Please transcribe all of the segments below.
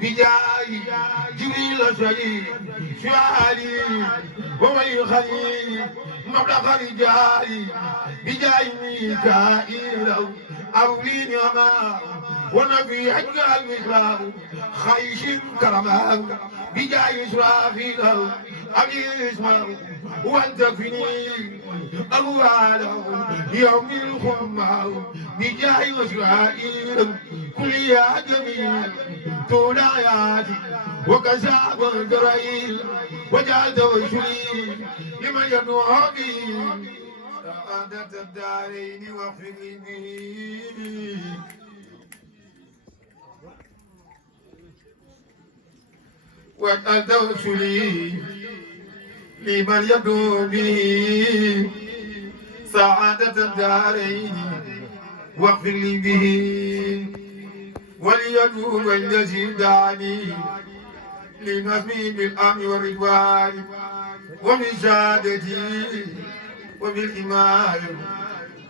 بجاي جبريل سعيد شعالي وولي خليل مبلغ رجالي بجاي ميكائيل أولين يما ونبي حج المكرام خيش كرمان بجاي إسرافيل أبي اسمه وأنت فيني أول يوم الخمام بجاي إسرائيل كل يا جميل طول حياتي وكساب الدرائيل وجعلت وشري لمن يدعو بي سعادة الدارين واغفر لي به وجعلت وشري لمن يدعو به سعادة الدارين واغفر لي به وليدعو الذي دعني لنظمي بالأمن والرضوان ومن سعادتي وبالإيمان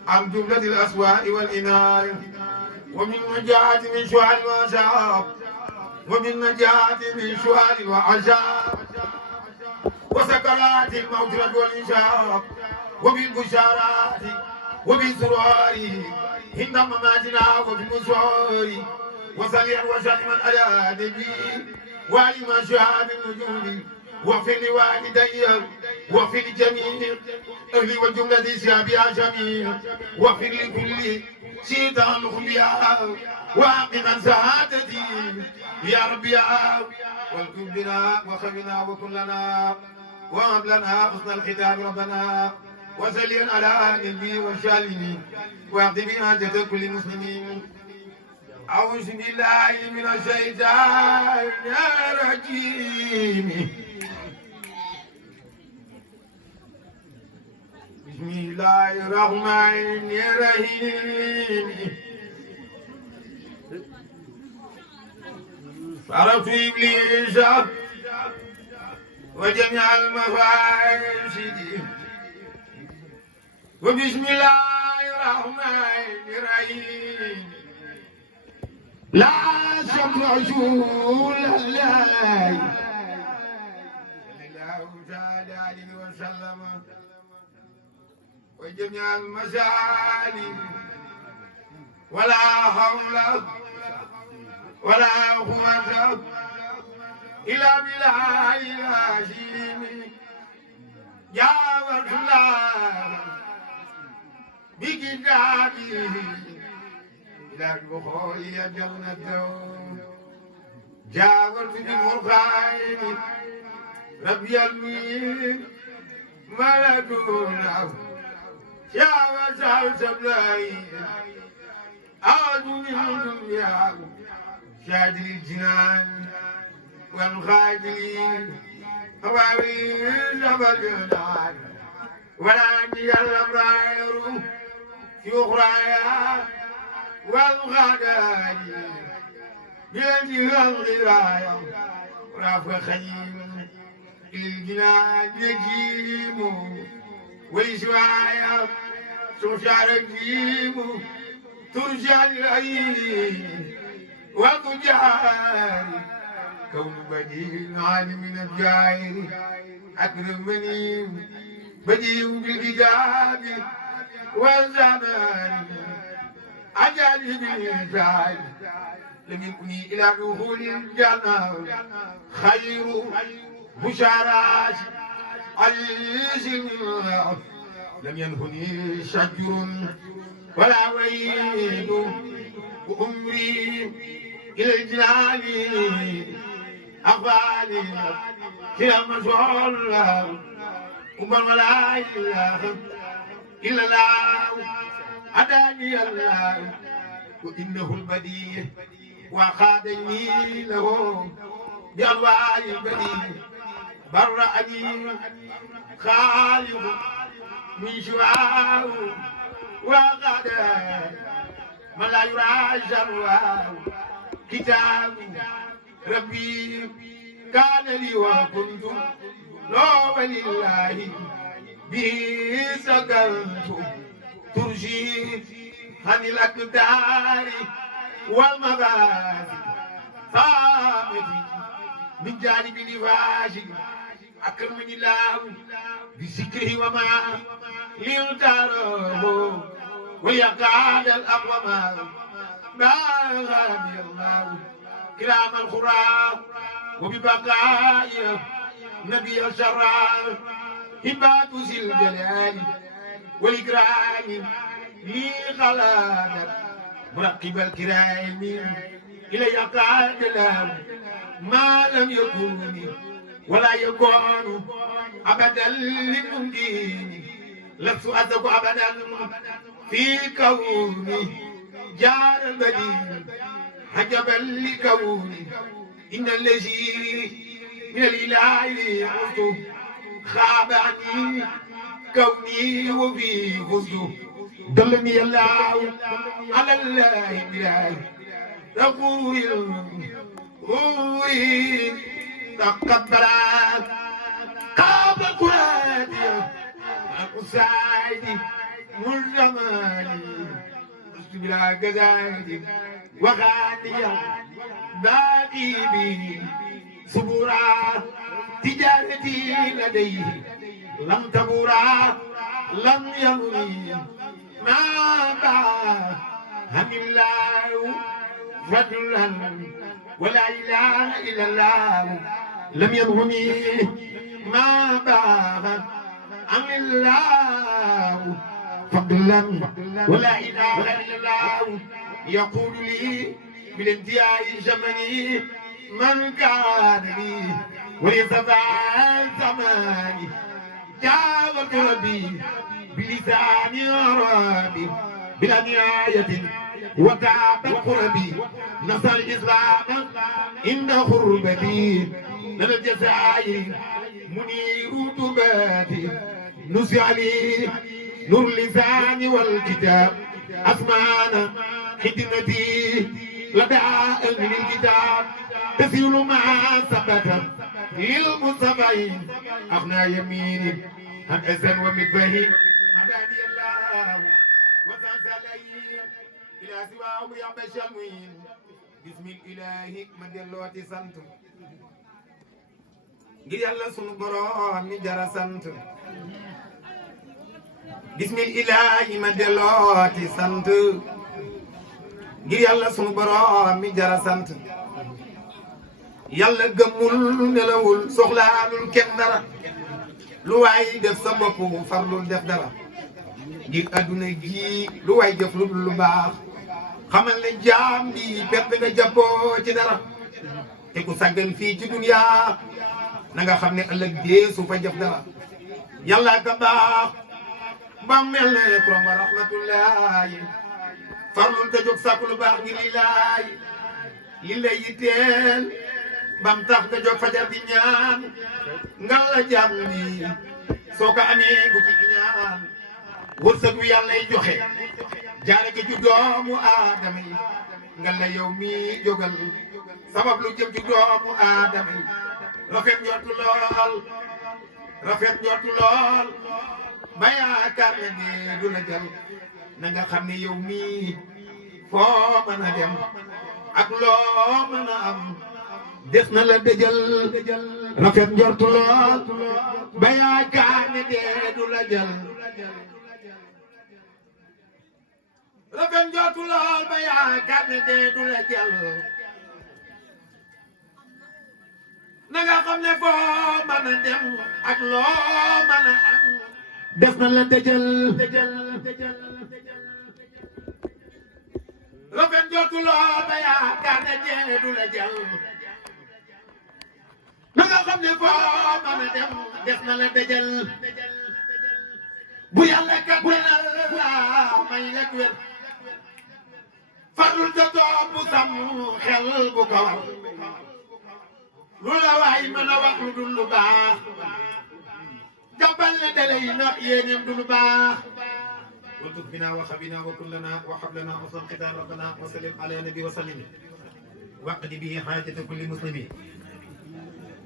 عن جملة الأسواء والإناية ومن نجاة من سؤال وعذاب ومن نجاة من سؤال وعذاب وسكرات الموت والإنشاء وبالبشارات وبالسرور عند مماتنا وفي النشور وصليا وسلما على نبي وعلم شهاب النجوم وفي لوالدي وفي الجميع أهلي وجملة شعبها جميع وفي لكل شيطان الخبياء واقما سعادتي يا ربي يا والكن بنا وخبنا وكلنا وهب لنا حسن الختام ربنا وسلم على نبي وشالمين واقض بحاجة كل مسلمين أعوذ بالله من الشيطان الرجيم بسم الله الرحمن الرحيم صرفت إبليس وجميع المفاسد وبسم الله الرحمن الرحيم لا شمع رسول الله صلى الله تعالى عليه وسلم وجميع المسالك ولا حول ولا قوة إلا بالله العظيم يا رسول الله بكتابه إلى البخور يجون الدوم جاورت بالفرقان ربي المين ملكونا يا وسع سبلاي أعوذ من الدنيا شادر الجنان والخادرين هواوين بالجنان ولا نجي الأمرار في أخرايا والغدايا بيدها الغرايا ورافق خيم الجنان يجيم ويسوايا سوشار الجيم ترجع العين وكجاري كون بديل عالم من الجاهل أكرمني بديل بالكتاب والزمان أجعل بالإنسان لم يكني إلى دخول الجنة خير بشارات الاسم لم ينهني شجر ولا ويل وأمري إلى الجنان أقبالي كلا مشغول أمر ولا إله إلا الله هداني الله وإنه البديع وخادني له بأنواع البديع برأني خالق من شواه وغدا ما لا يرى شرواه كتاب ربي كان لي وكنت لا ولله به سكنت ترجي عن الأقدار والمبادئ ثابت من جانب النفاش أكرمني الله بذكره وما ليختاره ويقعد الأقوام ما غابي الله كرام الخراب وببقاء نبي الشرار هبات ذي الجلال والإكرام لي خلادت مرقب الكرام إلي قاد له ما لم يكن ولا يكون أبدا للممكن لست أثق أبدا في كوني جار البديل عجبا لكوني إن الذي من الإله عزت خاب عني كوني وفي فزت دلني الله على الله بلاي تقول قولي تقبلت قاب القرآن أساعدي ملزماني بلا قزايد وغادية باقي به صبورا تجارتي لديه لم تبورا لم يغني ما باع هم الله فضلا ولا إله إلا الله لم يغني ما باع عن الله فضلا ولا إله إلا الله يقول لي بالانتهاء زمني من كان لي وليتبع زماني جاوت ربي بلسان عربي بلا نهاية وتعب قربي نصر الإسلام عند خربتي من الجزائر منير تباتي نزع لي نور لساني والكتاب أسمعنا خدمتي لدى أهل الكتاب تسير مع ثبت للمصطفين أغنى يميني عن أذن ومدبه هداني الله وسنسلي إلى سواه يا بشمين بسم الإله مدلوتي سنت ngir yàlla sunu borom mi jara sant bismillahi ma dellooti sant ngir yàlla sunu borom mi jara sant yàlla gëmmul nelawul soxlaalul kenn dara lu waay def sa bopp farlul def dara ngir adduna ji lu waay jëf lu dul lu baax xamal ne jaam bi perte nga jàppoo ci dara te ku sàggan fii ci dunya na nga xam ne ëllëg dee su fa jëf dara yàlla ka baax ba mel ne borom rahmatullahi farlul te jóg sàkku lu baax ngir lillahi li lay yitteel bam tax nga jóg fajar di ñaan nga la jàmm ni soo ko amee gu ci ñaan wërsëg wi yàlla lay joxe jaare ko ci doomu aadama yi nga la yow mi jógal sabab lu jëm ci doomu aadama yi rafet njortu lool ba yaakaar ne du la jël na nga xam ne yow mii foo mën a dem ak loo mën a am des na la dëjël rafet njortu lool ba yaakaar ne du la jël rafet njortu lool ba yaakaar ne du la jël na nga xam ne foo mën a dem ak loo mën a am des na la dëjël rafet njortu lool ba yaakaar ne du la jël na nga xam ne foo mën a dem des na la dëjël bu yàlla kat la may lekk wér farul sa doom bu sam xel bu ko war lu la waay mën a wax lu dul lu baax jàppal ne dalay nax yéeneem du lu baax waltuf bina wa xabina wa kullana wa hablana wa sanqita rabbana wa sallim ala nabi wa sallim waqdi bihi xaajata kulli muslimin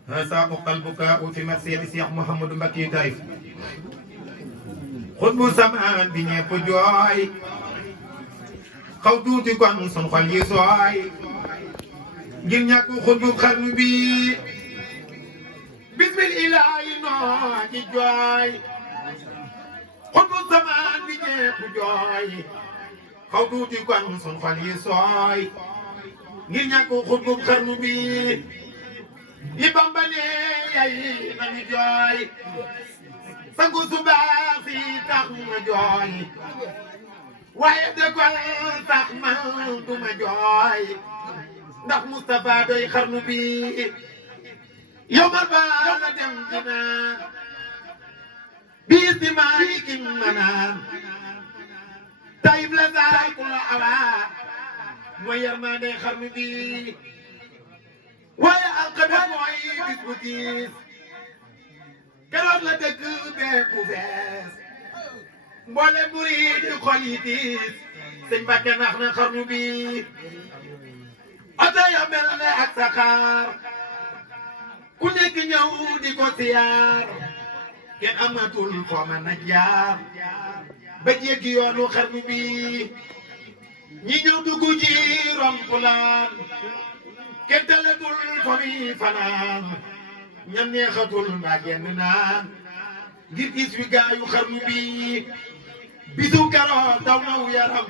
hasa qalbuka fi marsiyati Cheikh Mouhamadou Mbacké Taïf xutbu samaan bi ñepp jooy xaw tuuti kon sun xol yi sooy ngir ñàkk xutbu xarnu bi bismillahi noo ñi jooy xutbu samaan bi ñepp jooy xaw tuuti kon sun xol yi sooy ngir ñàkk xutbu xarnu bi yi bambale yay nañu jooy sangu subaa si tax ma jooy waaye dëggal sax man duma jooy ndax Moustapha doy xarnu bi yowmal baa la dem dinaa bii si maalikin manaan tayib la saakul la awaa mooy yërmande xarnu bi waaye alxames mooy bis bu tiis keroog la dëkk bépp fees mboole murid yi xol yi tiis sëñ Mbàkke nax na xarnu bi oto ya mel ne ak saxaar ku nekk ñëw di ko siyaar kenn amatul foo mën a jaar ba jéggi yoonu xarnu bi ñi ñëw dugg ci rompulaan kenn talatul fa mi fanaan ñam neexatul mbaa genn naan ngir gis wi gaayu xarnu bi bisu keroog daw naw yaram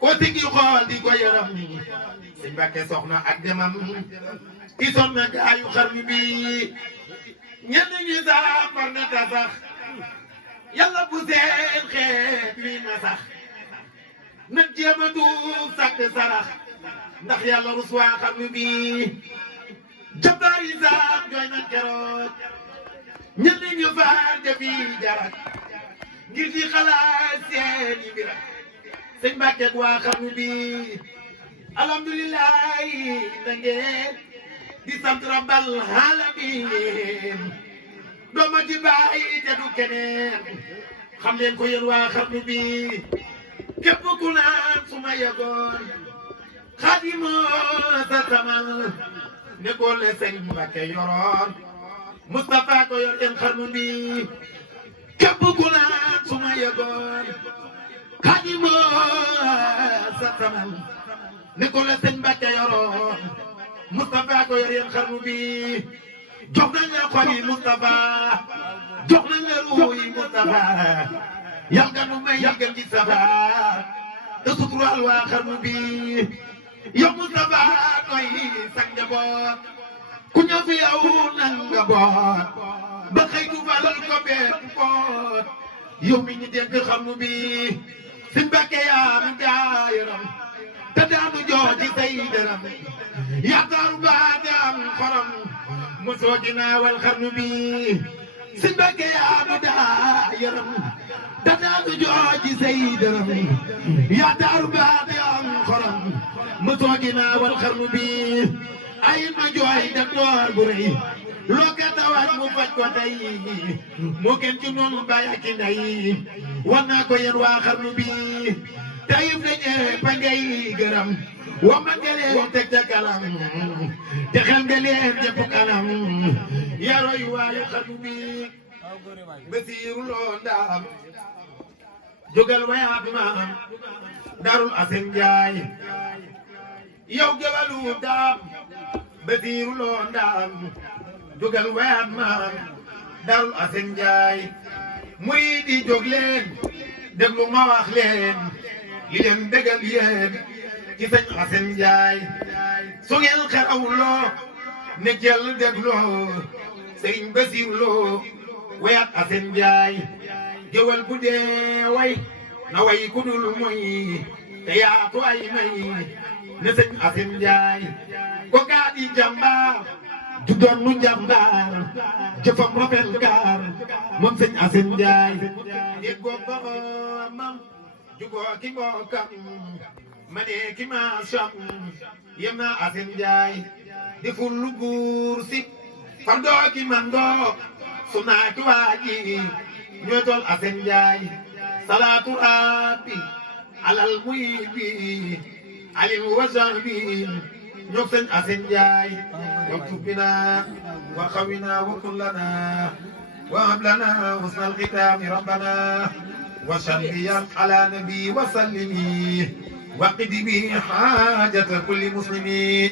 ko tigi xool di ko yaram sëñ Mbàkke soxna ak demam gisoon na gaayu xarnu bi ñenn ñi sax far na ta sax yàlla bu seen xeet wi na sax nag jéem a tuub sàkk sarax ndax yàlla rus waa xarnu bi jabbaar yi sax jooy nañ keroog ñenn ñi faar defi jarak ngir di xalaat seen i mbir sëñ Mbàkke ak waa xarnu bi alhamdulilahi da ngeen di sant rabbal alamin dooma di bàyyi te du keneen xam leen ko yéen waa xarnu bi képp ku naan su ma yegoon xaadimoo sa samal ne ko le sëñ Mbàkke yoroon Moustapha ko yor yéen xarnu bi képp ku naan su ma yegoon xaadimoo sa samal ne ko le sëñ Mbàkke yoroon Moustapha ko yor yéen xarnu bi jox nañ la xol yi Moustapha jox nañ la ruu yi Moustapha yal nga nu may gën gi safa te suturaal waa xarnu bi yow Moustapha koy sang njaboot ku ñëw fi yow nang nga boot ba xëy du falal ko bépp boot yow mi ñu dégg xarnu bi sëñ Mbàkke yaa mu jaayaram te daanu jooji say dërëm yaakaaru baa te am xorom mosoo ginaawal xarnu bi sëñ Mbàkke yaa mu jaayaram te daanu jooji say dërëm yaakaaru baa te am xorom mosoo ginaawal xarnu bi ay ma jooy da door bu rëy loo ko tawaat mu faj ko tey moo gën ci noonu baay ak ndey war naa ko yéen waa xarnu bi tayib na ñëpp a ngay gërëm wa ma nga leen teg ca kanam te xel nga leen jëpp kanam yaroy waayu xarnu bi Basiiru Lo Ndaam jógal wayaat maam Darul Asen Njaay yow gewalu daam Basiiru Lo Ndaam jógal wayaat maam Darul Asen Njaay muy di jóg leen déglu ma wax leen li leen bégal yéen ci sëñ Asen Njaay su ngeen xerawloo ne jël dégloo sëñ Basiiru Lo wayaat Asen Njaay jëwal bu dee way na way ku dul moy te yaatu ay may ne sëñ Asen Njaay ko gaa di jàmbaar ju doon nu jàmbaar jëfam rafet gaar moom sëñ Asen Njaay déggoo boromam jugoo ki mbokkam ma ne ki maasam yem naa Asen Njaay di ful lu buur si fardoo ki mandoo su naa ki waaji ñoo tool Asen Njaay salaatu rabbi alal muhibbi alim wa sahbi ñoo sëñ Asen Njaay waktub bina wa xawina wa kun lana wa hab lana husnal xitaami rabbana wa salliyan ala nabi wa sallimi وقد به حاجة كل مسلمين.